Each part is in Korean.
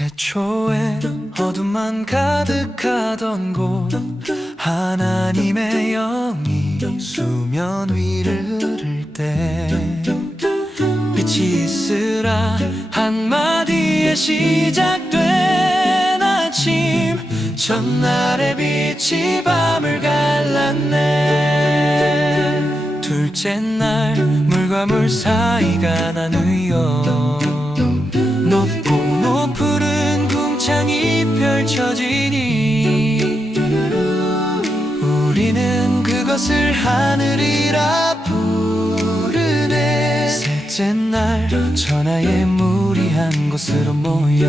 태초에 어둠만 가득하던 곳 하나님의 영이 수면 위를 흐를 때 빛이 있으라 한마디에 시작된 아침 첫날의 빛이 밤을 갈랐네. 둘째 날 물과 물 사이가 나누어 높고 푸른 궁창이 펼쳐지니 우리는 그것을 하늘이라 부르네. 셋째 날 천하의 물이 한 곳으로 모여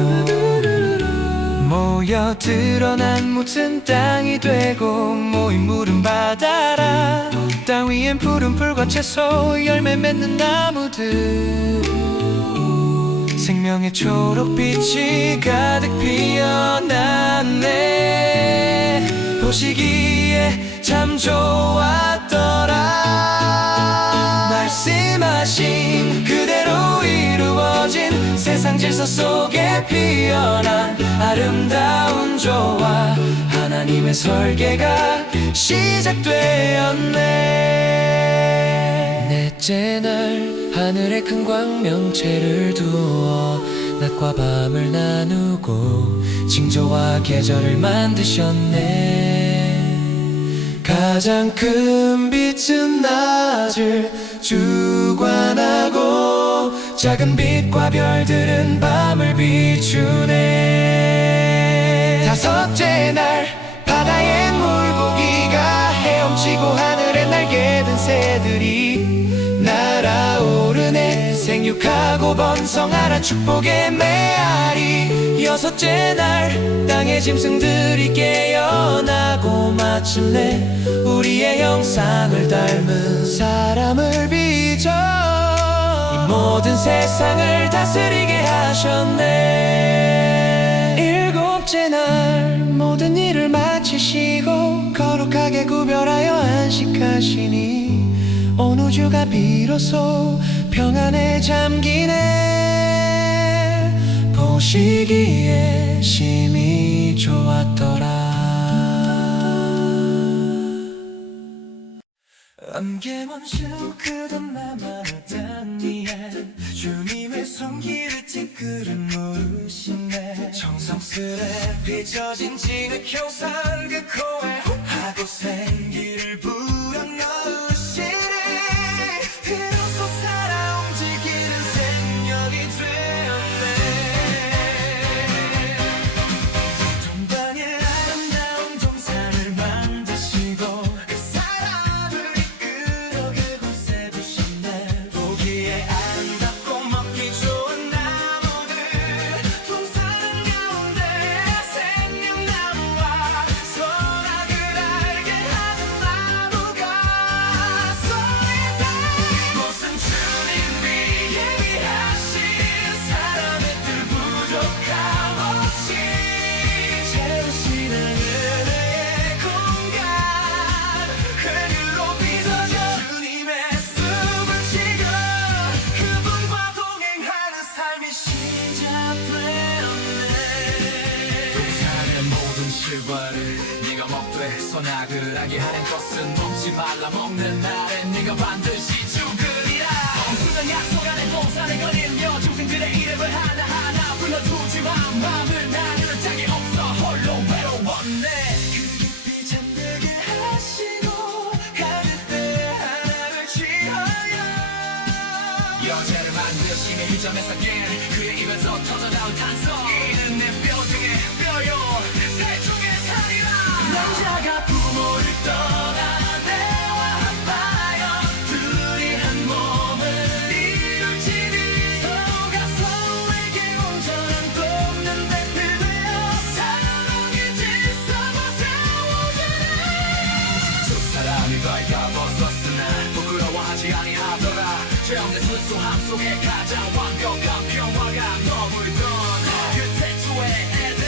드러난 묻은 땅이 되고 모인 물은 바다라. 땅 위엔 푸른 풀과 채소 열매 맺는 나무들 생명의 초록빛이 가득 피어났네. 보시기에 참 좋았더라. 말씀하신 그대로 이루어진 세상 질서 속에 피어난 아름다운 조화 하나님의 설계가 시작되었네. 넷째 날 하늘에 큰 광명체를 두어 낮과 밤을 나누고 징조와 계절을 만드셨네. 가장 큰 빛은 낮을 주관하고 작은 빛과 별들은 밤을 비추네. 다섯째 날 바다엔 물고기가 헤엄치고 하늘에 날개 든 새들이 날아오르네. 생육하고 번성하란 축복의 메아리. 여섯째 날 땅의 짐승들이 깨어나고 마침내 우리의 형상을 닮은 사람을 빚어 이 모든 세상을 다스리게 하셨네. 일곱째 날 모든 일을 마치시고 거룩하게 구별하여 안식하시니 온 우주가 비로소 평안에 잠기네. 보시기에 심히 좋았더라. 안개먼 그던 나만을 다니엔 주님의 손길을 찌끄른 모르시네. 정성스레 빚어진 진흙 형상 그 코에 하고 생기를 불어넣으시네. 비로소 살아 움직이는 생명이 되었네. 동방의 아름다운 동산을 만드시고 그 사람을 이끌어 그곳에 두셨네. 보기에 아름답고 먹기 좋은 나무들 동산 가운데 생명나무와 선악을 알게 하는 나무가 서 있다. 이곳은 주님이 예비하신 사람의 들 부족함 없이 채우시는 은혜의 공간. 하늘로 빚어져 주님의 숨을 쉬고 그분과 동행하는 삶이 시작되었네. 동산의 모든 실과를 네가 먹되 선악을 알게 하는 것은 먹지 말라. 먹는 날엔 네가 반드시 죽으리라. 엉뚱한 약속 안에 동산을 거닐며 중생들의 이름을 하나하나 불러두지만 마음을 나누는 짝이 없어 홀로 외로웠네. 그 깊이 잠들게 하시고 가득히 하나를 취하여 여자를 만드시며 유점에서 깬 그의 입에서 터져나온 탄성. 이는 내 뼈 중에 뼈요 새 중에 살이라. 남자가 부모를 떠나 내와 합하여 둘이 한 몸을 이룰지니 서로가 서로에게 온전한 돕는 배필 되어 사랑이 질서고 세워주네. 두 사람이 걸려벗었으나 부끄러워하지 아니하더라. 죄 없는 순수함 속에 가장 완벽한 평화가 머물던 그 태초의 에덴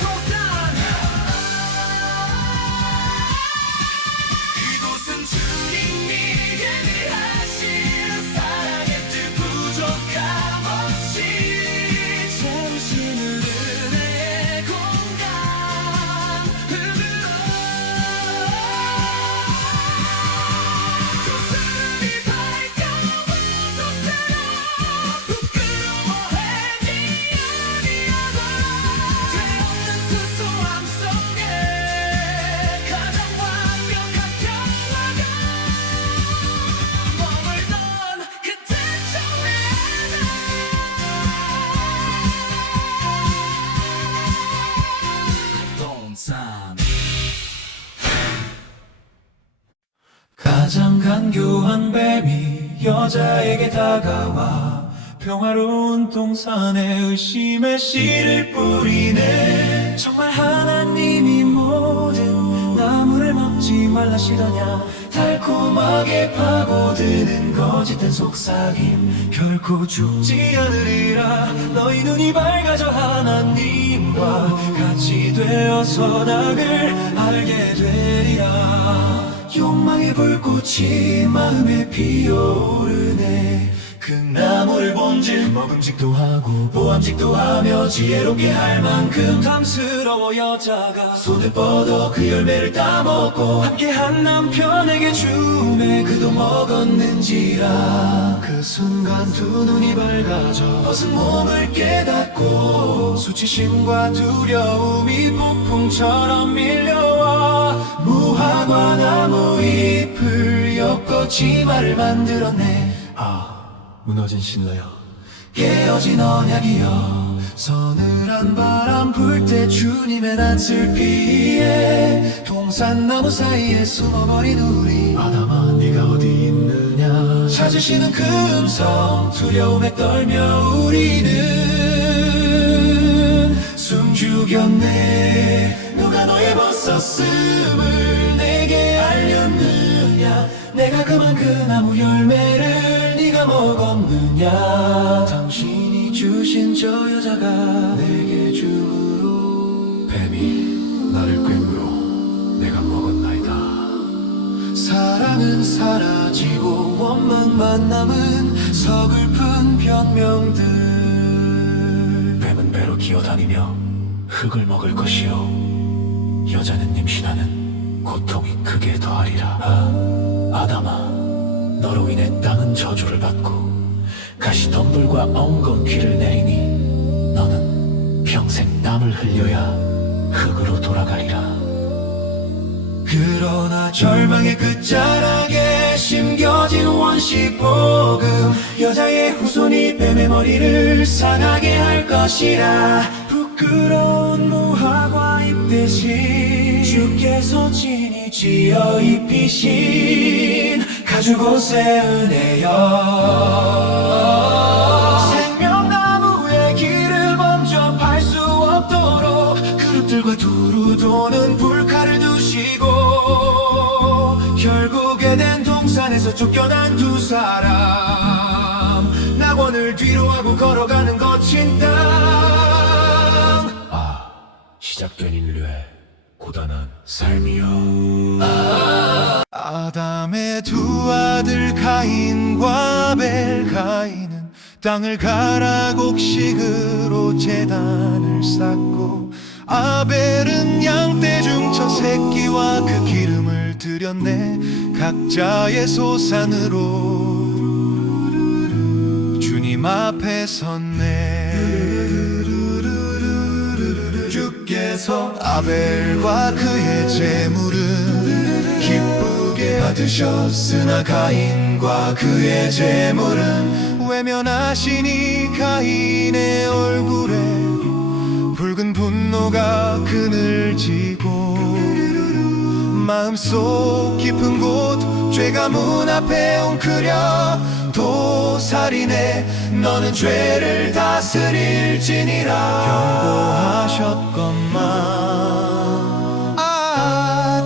동산. 이곳은 주님이 예비하신 사랑의 뜻 부족함 없이 채우시는 가장 간교한 뱀이 여자에게 다가와 평화로운 동산에 의심의 씨를 뿌리네. 정말 하나님이 모든 나무를 먹지 말라시더냐. 달콤하게 파고드는 거짓된 속삭임 결코 죽지 않으리라. 너희 눈이 밝아져 하나님과 같이 되어서 낙을 알게 되리라. 욕망의 불꽃이 마음에 피어오르네. 그 나무를 본즉 먹음직도 하고 보암직도 하며 지혜롭게 할 만큼 탐스러워. 여자가 손을 뻗어 그 열매를 따먹고 함께한 남편에게 주매 그도 먹었는지라. 그 순간 두 눈이 밝아져 벗은 몸을 깨닫고 수치심과 두려움이 폭풍처럼 밀려와 무화과 나무 잎을 엮어 치마를 만들었네. 무너진 신라여 깨어진 언약이여 서늘한 바람 불 때 주님의 낯을 피해 동산나무 사이에 숨어버린 우리. 아담아 네가 어디 있느냐. 찾으시는 그 음성 두려움에 떨며 우리는 숨죽였네. 누가 너의 벗었음을 내게 알렸느냐. 내가 그만 그 나무 열매를 네가 먹었느냐. 당신이 주신 저 여자가 내게 주므로 뱀이 나를 꿰물어 내가 먹었나이다. 사랑은 사라지고 원망만 남은 서글픈 변명들. 뱀은 배로 기어다니며 흙을 먹을 것이요 여자는 임신하는 고통이 크게 더하리라. 아담아 너로 인해 땅은 저주를 받고 가시덤불과 엉거운 귀를 내리니 너는 평생 땀을 흘려야 흙으로 돌아가리라. 그러나 절망의 끝자락에 심겨진 원시복음. 여자의 후손이 뱀의 머리를 상하게 할 것이라. 부끄러운 무화과 잎 대신 주께서 진히 지어 입히신 가죽옷의 은혜여. 생명나무의 길을 먼저 팔 수 없도록 그룹들과 두루 도는 불칼을 두시고 결국 에덴 동산에서 쫓겨난 두 사람 낙원을 뒤로하고 걸어가는 거친 땅. 시작된 인류의 고단한 삶이여. 아담의 두 아들 가인과 아벨. 가인은 땅을 갈아 곡식으로 제단을 쌓고 아벨은 양떼 중 첫 새끼와 그 기름을 드렸네. 각자의 소산으로 주님 앞에 섰네. 주께서 아벨과 그의 제물은 기쁘게 받으셨으나 가인과 그의 제물은 외면하시니 가인의 얼굴에 붉은 분노가 그늘지고 마음속 깊은 곳 죄가 문 앞에 웅크려 도살이네. 너는 죄를 다스릴지니라 경고하셨건만.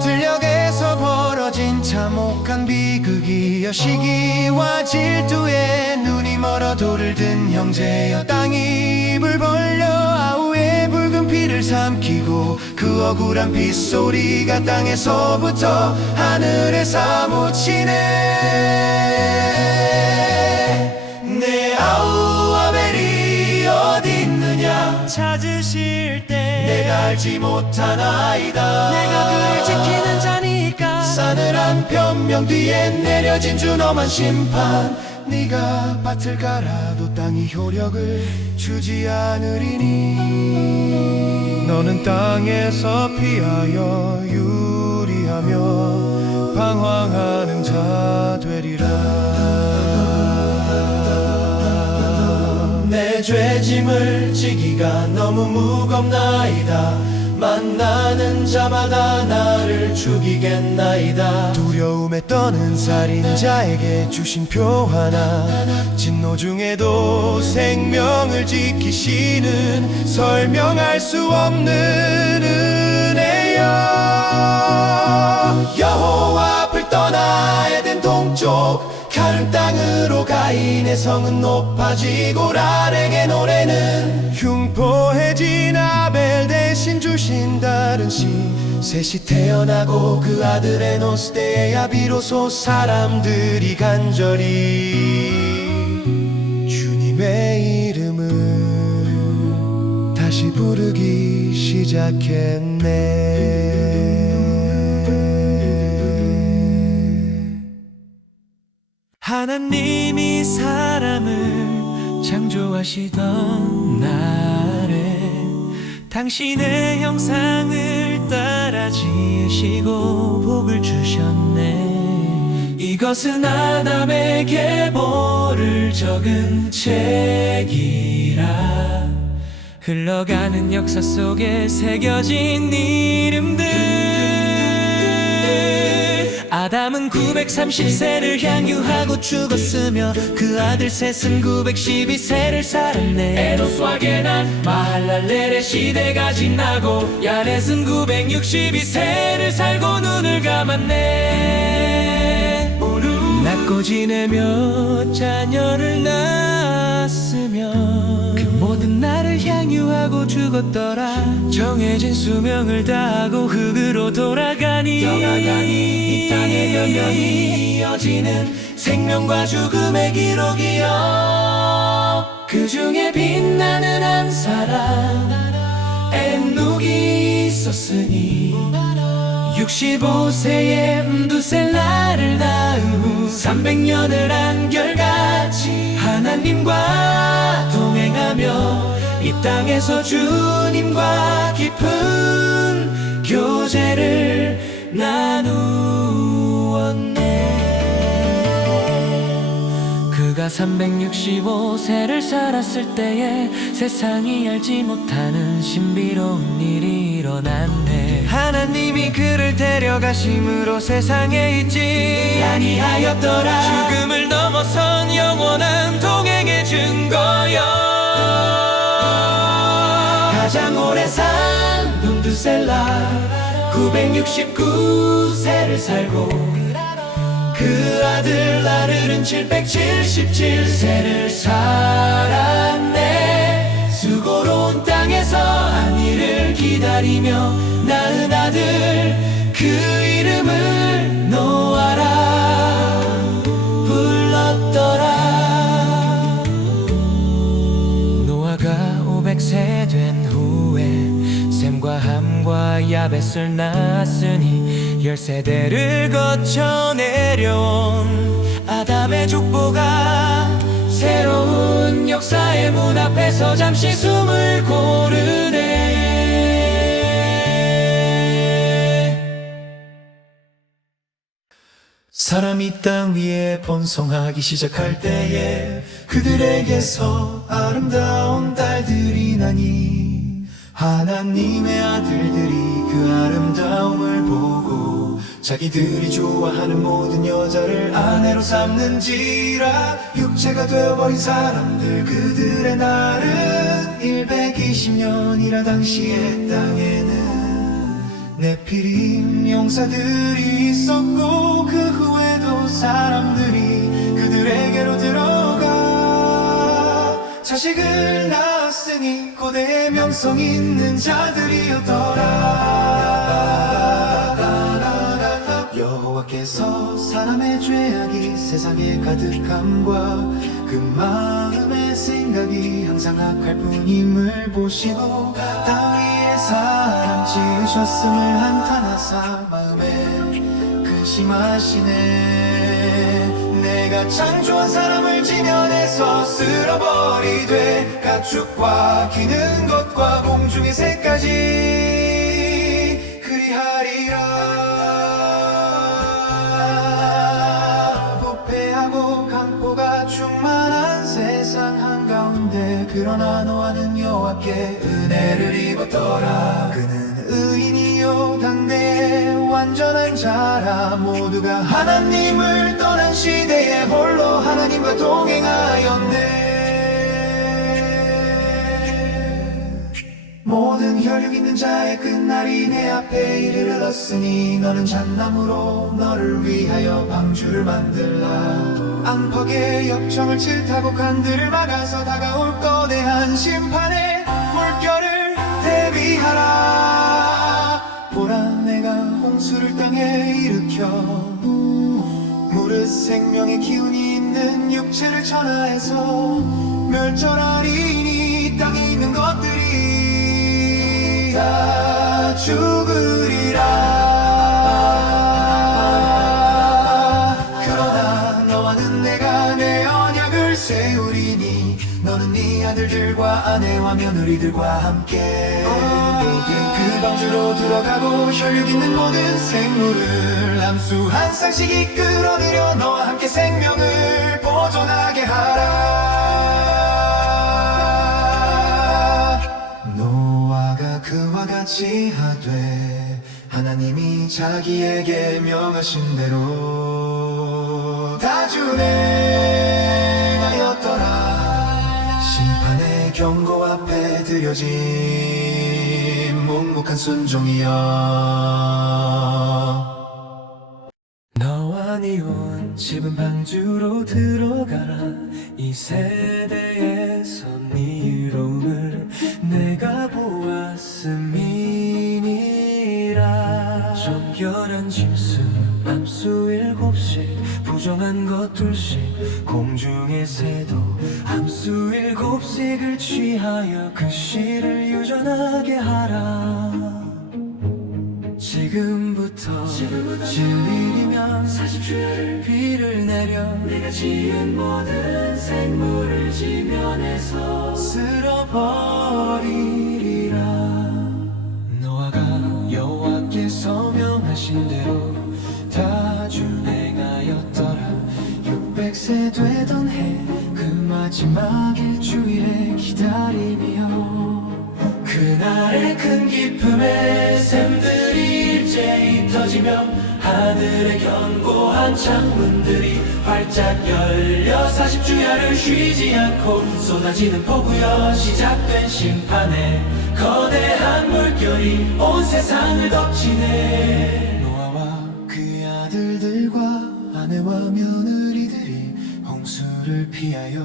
들녘에서 벌어진 참혹한 비극이여 시기와 질투에 눈이 멀어 돌을 든 형제여. 땅이 입을 벌려 아우의 붉은 피를 삼키고 그 억울한 빗소리가 땅에서부터 하늘에 사무치네. 내 아우 아벨이 어디 있느냐. 찾으실 때 내가 알지 못하나이다. 내가 그를 지키는 자니까. 싸늘한 변명 뒤에 내려진 준엄한 심판. 네가 밭을 갈아도 땅이 효력을 주지 않으리니. 너는 땅에서 피하여 유리하며 방황하는 자 되리라. 내 죄짐을 지기가 너무 무겁나이다. 만나는 자마다 나를 죽이겠나이다. 두려움에 떠는 살인자에게 주신 표 하나, 진노 중에도 생명을 지키시는 설명할 수 없는 은혜여. 여호와 앞을 떠나 에덴 동쪽 가는 땅으로 가인의 성은 높아지고 라렉의 노래는 흉포해진 아벨 대신 주신 다른 씨. 셋이 태어나고 그 아들 에노스 때에야 비로소 사람들이 간절히 주님의 이름을 다시 부르기 시작했네. 하나님이 사람을 창조하시던 날에 당신의 형상을 따라 지으시고 복을 주셨네. 이것은 아담에게 벌을 적은 책이라. 흘러가는 역사 속에 새겨진 이름들. 아담은 930세를 향유하고 죽었으며 그 아들 셋은 912세를 살았네. 에노스와 게난 마할랄렐의 시대가 지나고 야렛은 962세를 살고 눈을 감았네. 낳고 지내며 자녀를 낳았으며 그 모든 날을 향유하고 죽었더라. 정해진 수명을 다하고 흙으로 돌아가니 이 땅의 연명이 이어지는 생명과 죽음의 기록이여. 그 중에 빛나는 한 사람 엔녹이 있었으니 65세에 므두셀라를 낳은 후 300년을 한결같이 하나님과 동행하며 이 땅에서 주님과 깊은 교제를 나누었네. 그가 365세를 살았을 때에 세상이 알지 못하는 신비로운 일이 일어났네. 하나님이 그를 데려가심으로 세상에 있지 아니하였더라. 죽음을 넘어선 영원한 동행의 증거여. 가장 오래 산 므두셀라 969세를 살고 그 아들 라르는 777세를 살았네. 수고로운 땅에서 안위를 기다리며 낳은 아들 그 이름을 노아라 불렀더라. 노아가 500세 된 후에 셈과 함과 야벳을 낳았으니 10세대를 거쳐 내려온 아담의 족보가 새로운 역사의 문 앞에서 잠시 숨을 고르네. 사람이 땅 위에 번성하기 시작할 때에 그들에게서 아름다운 딸들이 나니 하나님의 아들들이 그 아름다움을 보고 자기들이 좋아하는 모든 여자를 아내로 삼는지라. 육체가 되어버린 사람들 그들의 날은 120년이라. 당시의 땅에는 네피림 용사들이 있었고 그 후에도 사람들이 그들에게로 들어가 자식을 낳았으니 고대의 명성 있는 자들이었더라. 여호와께서 사람의 죄악이 세상에 가득함과 그 마음의 생각이 항상 악할 뿐임을 보시고 땅 위에 사람 지으셨음을 한탄하사 마음에 근심하시네. 내가 창조한 사람을 지면에서 쓸어버리되 가축과 기는 것과 공중의 새까지 그리하리라. 부패하고 강포가 충만한 세상 한가운데 그러나 노아는 여호와께 은혜를 입었더라. 그는 완전한 자라. 모두가 하나님을 떠난 시대에 홀로 하나님과 동행하였네. 모든 혈육 있는 자의 끝날이 내 앞에 이르렀으니 너는 잣나무로 너를 위하여 방주를 만들라. 안팎의 역청을 질타고 간들을 막아서 다가올 거대한 심판의 물결을 대비하라. 보라, 내가 홍수를 땅에 일으켜 무릇 생명의 기운이 있는 육체를 천하에서 멸절하리니 땅에 있는 것들이 다 죽으리라. 그러나 너와는 내가 내 언약을 세우리니 너는 네 아들들과 아내와 며느리들과 함께 그 방주로 들어가고 혈육 있는 모든 생물을 암수 한 쌍씩 이끌어내려 너와 함께 생명을 보존하게 하라. 노아가 그와 같이 하되 하나님이 자기에게 명하신 대로 다 준행하였더라. 심판의 경고 앞에 드려진 묵묵한 순종이여. 너와 네 온 집은 방주로 들어가라. 이 세대에서 네 이로움을 내가 보았음이니라. 정결한 짐승 암수 7씩 부정한 것 2씩 공중의 새도 암수 7씩을 취하여 그 씨를 유전하게 하라. 지금부터 진리이면 40주야를 비를 내려 내가 지은 모든 생물을 지면에서 쓸어버리리라. 노아가 여호와께서 명하신 대로 다 준행하였더라. 600세 되던 해 그 마지막 일주일에 기다리며 그날의 큰 기쁨에 샘들이 일제히 터지며 하늘의 견고한 창문들이 활짝 열려 40주야를 쉬지 않고 쏟아지는 폭우여. 시작된 심판에 거대한 물결이 온 세상을 덮치네. 노아와 그의 아들들과 아내와 며느리들이 홍수를 피하여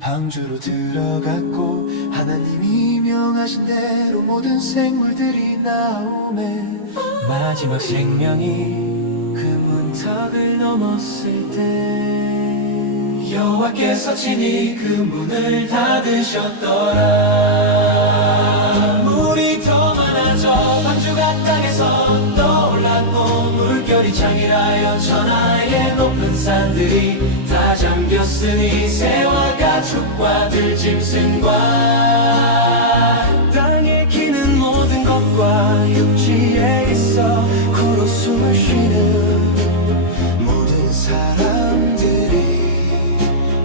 방주로 들어갔고 하나님이 명하신 대로 모든 생물들이 나오매 마지막 생명이 그 문턱을 넘었을 때 여호와께서 친히 그 문을 닫으셨더라. 물이 더 많아져 방주가 땅에서 떠올랐고 물결이 창일하여 천하의 높은 산들이 다 잠겼으니 새와 가축과 들짐승과 땅에 기는 모든 것과 육지에 있어 구로 숨을 쉬는 모든 사람들이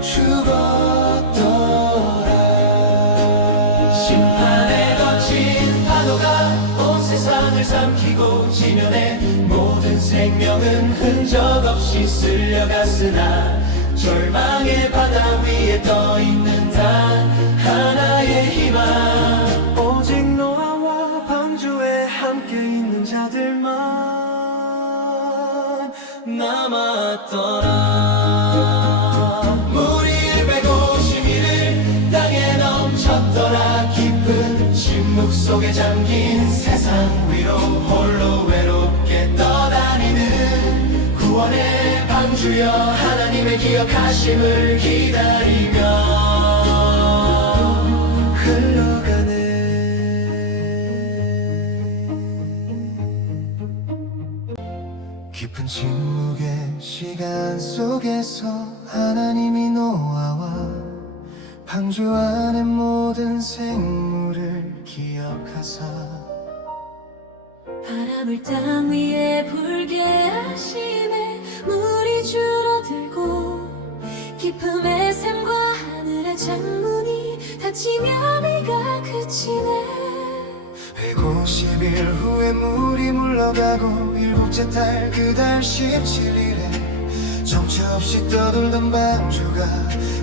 죽었더라. 심판에 거친 파도가 온 세상을 삼키고 지면에 모든 생명은 흔적 없이 쓸려갔으나 절망의 바다 위에 떠있는 단 하나의 희망 오직 노아와 방주에 함께 있는 자들만 남았더라. 물이 151일 땅에 넘쳤더라. 깊은 침묵 속에 잠긴 세상 위로 홀로 외롭게 떠다니는 구원의 방주여 하나님의 기억하심을 기다리며 흘러가네. 깊은 침묵의 시간 속에서 하나님이 노아와 방주 안의 모든 생물을 기억하사 바람을 땅 위에 불게 하심에 물이 줄어들고 기쁨의 샘과 하늘의 창문이 닫히며 비가 그치네. 150일 후에 물이 물러가고 일곱째 달 그달 17일에 정처 없이 떠돌던 방주가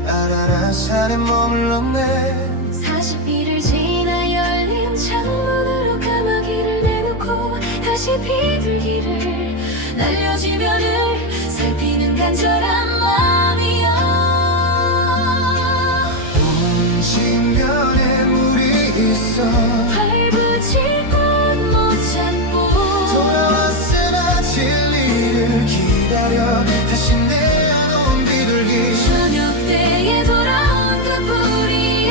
아라라스 안에 머물렀네. 40일을 지나 열린 창문으로 까마귀를 내놓고 다시 비둘기를 날려지면을 살피는 간절한 마음이여. 온 신변에 물이 있어 발붙일 곳 못 찾고 돌아왔으나 진리를 기다려 다시 내놓은 비둘기. 저녁 때에 돌아온 그 뿌리에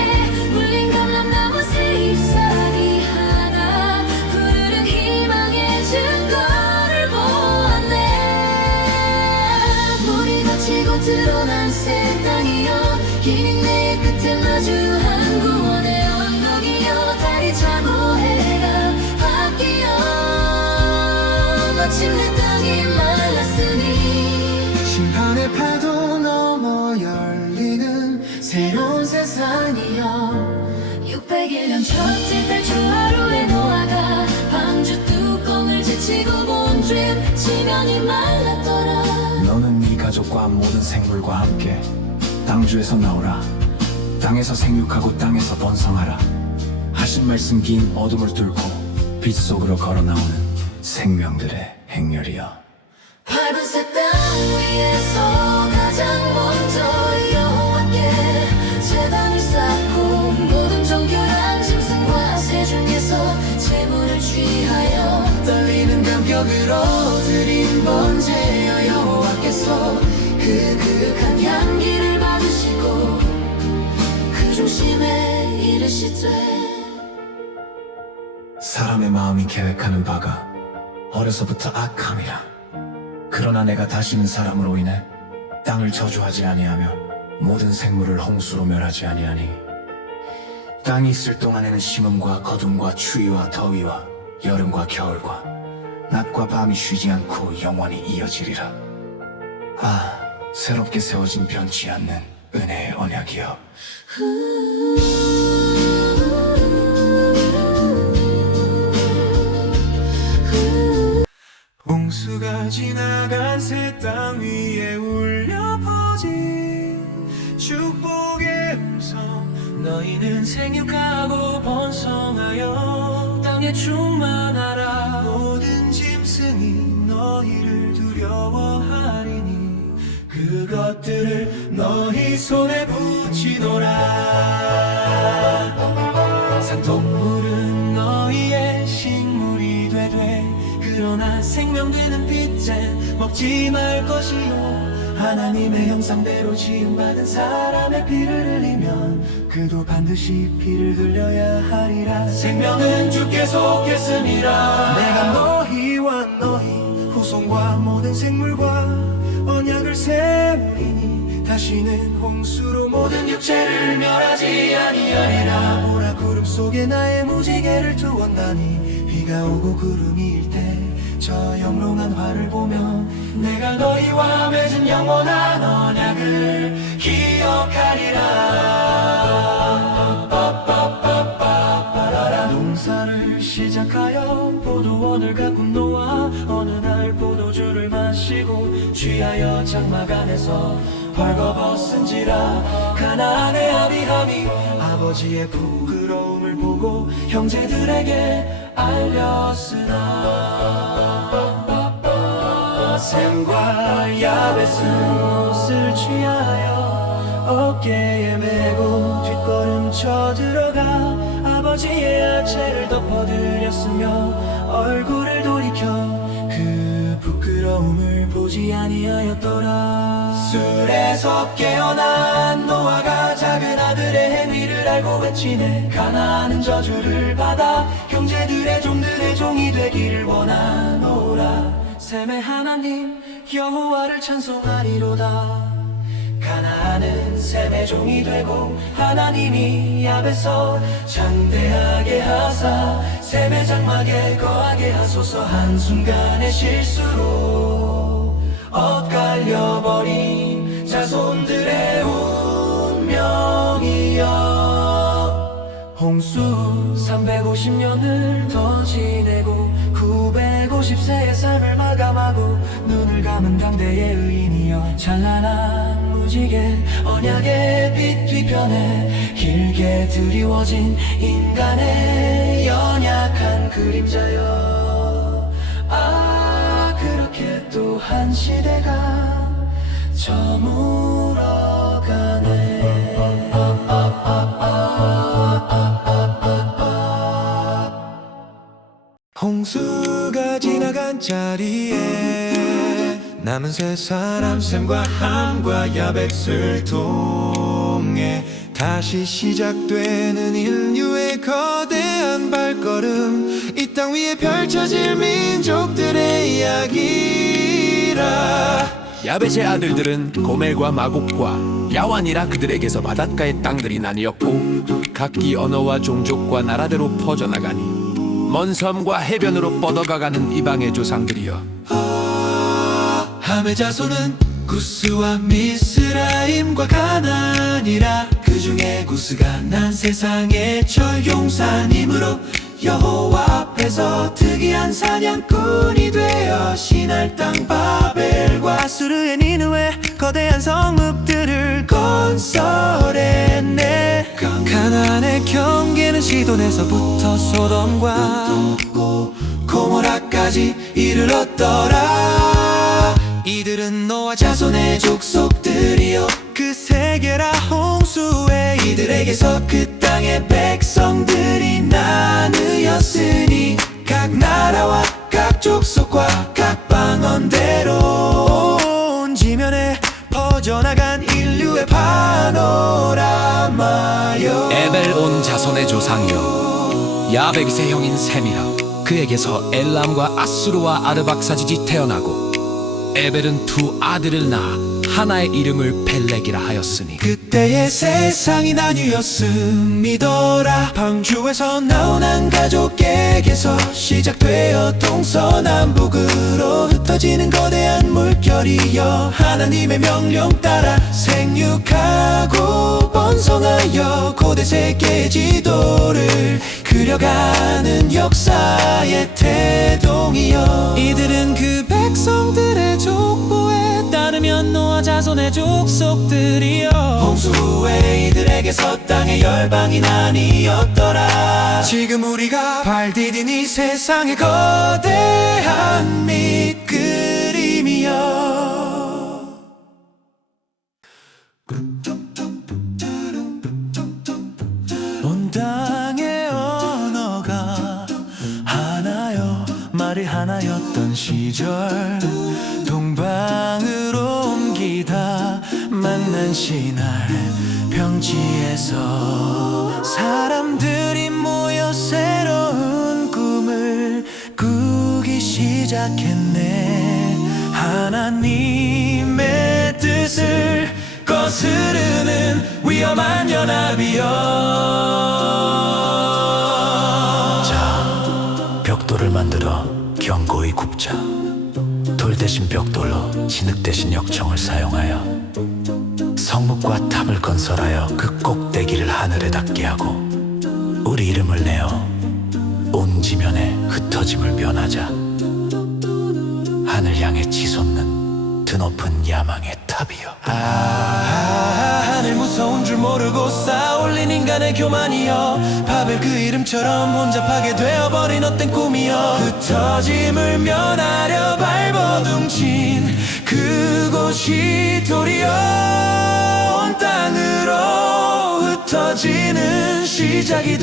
물린 감람나무 새 잎사귀 하나 푸르른 희망의 증거를 보았네. 물이 닫히고 드러난 새 땅이여 긴 인내의 끝에 마주한 구원의 언덕이여 달이 자고 해가 바뀌어 마침내 땅이 말랐으니 심판의 파도 넘어 열리는 새로운 세상이여. 601년 첫째 달 초하루에 노아가 방주 뚜껑을 제치고 본죄 지면이 말랐더라. 너는 네 가족과 모든 생물과 함께 땅주에서 나오라. 땅에서 생육하고 땅에서 번성하라. 하신 말씀 긴 어둠을 뚫고 빛 속으로 걸어 나오는 생명들의 행렬이여. 밟은 새 땅 위에서 가장 먼저 여호와께 제단을 쌓고 모든 정결한 짐승과 새 중에서 제물을 취하여 떨리는 감격으로 드린 번제여 여호와께서 그윽한 향기를 받으시고 그 중심에 이르시되. 사람의 마음이 계획하는 바가 어려서부터 악함이라. 그러나 내가 다시는 사람으로 인해 땅을 저주하지 아니하며 모든 생물을 홍수로 멸하지 아니하니 땅이 있을 동안에는 심음과 거둠과 추위와 더위와 여름과 겨울과 낮과 밤이 쉬지 않고 영원히 이어지리라. 아, 새롭게 세워진 변치 않는 은혜의 언약이여. 홍수가 지나간 새 땅 위에 울려 퍼진 축복의 음성. 너희는 생육하고 번성하여 땅에 충만하라. 모든 짐승이 너희를 두려워하리니 그것들을 너희 손에 붙이노라. 산동물은 너희의 식물이 되되 그러나 생명되는 빛은 먹지 말 것이요. 하나님의 형상대로 지음받은 사람의 피를 흘리면 그도 반드시 피를 흘려야 하리라. 생명은 주께 속했음이라. 내가 너희와 너희 후손과 모든 생물과 언약을 세우리니 다시는 홍수로 모든 육체를 멸하지 아니하리라. 보라 구름 속에 나의 무지개를 두었나니 비가 오고 구름이 일 때 저 영롱한 화를 보며 내가 너희와 맺은 영원한 언약을 기억하리라. 농사를 시작하여 포도원을 가꾼 노아 어느 날 포도주를 마시고 취하여 장막 안에서 벌거벗은지라. 가나안의 아비함이 아버지의 부끄러움을 보고 형제들에게 알렸으나 셈과 야벳은 옷을 취하여 어깨에 메고 뒷걸음쳐 들어가 아버지의 아체를 덮어드렸으며 얼굴을 돌이켜 그 부끄러움을 보지 아니하였더라. 술에서 깨어난 노아가 작은 아들의 행위를 알고 외치네. 가나안은 저주를 받아 형제들의 종들의 종이 되기를 원하노라. 셈의 하나님 여호와를 찬송하리로다. 가나안은 셈의 종이 되고 하나님이 야벳서 장대하게 하사 셈의 장막에 거하게 하소서. 한순간의 실수로 엇갈려버린 자손들의 운명이여. 홍수 350년을 더 지내고 950세의 삶을 마감하고 눈을 감은 당대의 의인이여 찬란한 무지개 언약의 빛 뒤편에 길게 드리워진 인간의 연약한 그림자여 아 그렇게 또 한 시대가 저물어가네 홍수가 지나간 자리에 남은 세 사람 샘과 함과 야백을 통해 다시 시작되는 인류의 거대한 발걸음 이 땅 위에 펼쳐질 민족들의 이야기라 야벳의 아들들은 고멜과 마곡과 야완이라 그들에게서 바닷가의 땅들이 나뉘었고 각기 언어와 종족과 나라대로 퍼져나가니 먼 섬과 해변으로 뻗어가가는 이방의 조상들이여 함의 자손은 구스와 미스라임과 가나안이라 그 중에 구스가 난 세상의 철용사님으로 여호와 앞에서 특이한 사냥꾼이 되어 신할 땅 바벨과 아수르의 니느웨 거대한 성읍들을 건설했네 가나안의 경계는 시돈에서부터 소돔과 고모라까지 이르렀더라 이들은 노아 자손의 족속들이요 그 세계라 홍수에 이들에게서 그 땅의 백성들이 나누었으니 각 나라와 각 족속과 각 방언대로 온 지면에 퍼져나간 인류의 파노라마요 에벨 온 자손의 조상이여 야베기스의 형인 셈이라 그에게서 엘람과 아수르와 아르박사짓이 태어나고 에벨은 두 아들을 낳아 하나의 이름을 펠렉이라 하였으니 그때의 세상이 나뉘었음이더라 방주에서 나온 한 가족에게서 시작되어 동서남북으로 흩어지는 거대한 물결이여 하나님의 명령 따라 생육하고 번성하여 고대 세계의 지도를 그려가는 역사의 태동이여 이들은 그 백성들의 족보에 따르면 노아 자손의 족속들이여 홍수 후에 이들에게서 땅의 열방이 나뉘었더라 지금 우리가 발 디딘 이 세상의 거대한 밑그림이여 온 땅의 언어가 하나여 말이 하나였던 시절 동방으로 옮기다 만난 시날 평지에서 사람들이 모여 새로운 꿈을 꾸기 시작했네 하나님의 뜻을 거스르는 위험한 연합이여 자 벽돌을 만들어 견고히 굽자 돌 대신 벽돌로 진흙 대신 역청을 사용하여 성읍과 탑을 건설하여 그 꼭대기를 하늘에 닿게 하고 우리 이름을 내어 온 지면에 흩어짐을 면하자 하늘 향해 치솟는 드높은 야망의 탑이여 하늘 무서운 줄 모르고 쌓아올린 인간의 교만이여 바벨 그 이름처럼 혼잡하게 되어버린 헛된 꿈이여 흩어짐을 면하려 발버둥친 그곳이 도리어 온 땅으로 흩어지는 시작이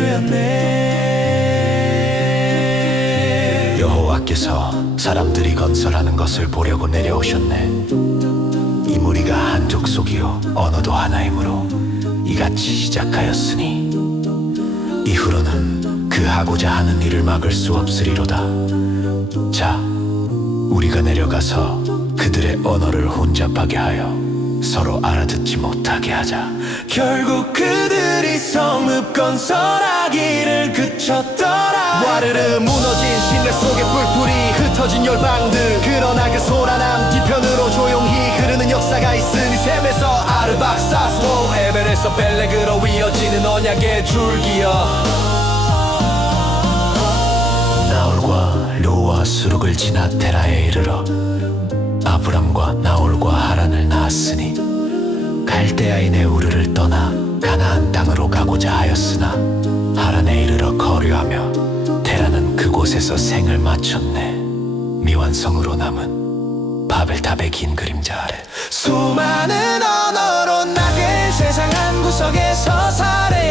되었네 여호와께서 사람들이 건설하는 것을 보려고 내려오셨네 이 무리가 한 족속이요 언어도 하나이므로 이같이 시작하였으니 이후로는 그 하고자 하는 일을 막을 수 없으리로다 자 우리가 내려가서 그들의 언어를 혼잡하게 하여 서로 알아듣지 못하게 하자 결국 그들이 성읍 건설하기를 그쳤더라 와르르 무너진 신뢰 속에 뿔뿔이 흩어진 열방들 그러나 그 소란함 뒤편으로 조용히 흐르는 역사가 있으니 셈에서 아르박사스도 에벨의 그곳에서 벨렉으로 이어지는 언약의 줄기여. 나홀과 르우와 수룩을 지나 테라에 이르러 아브람과 나홀과 하란을 낳았으니 갈대아인의 우르를 떠나 가나안 땅으로 가고자 하였으나 하란에 이르러 거류하며 테라는 그곳에서 생을 마쳤네. 미완성으로 남은 바벨탑의 긴 그림자 아래 수많은 언어로 나를 세상 한 구석에서 살해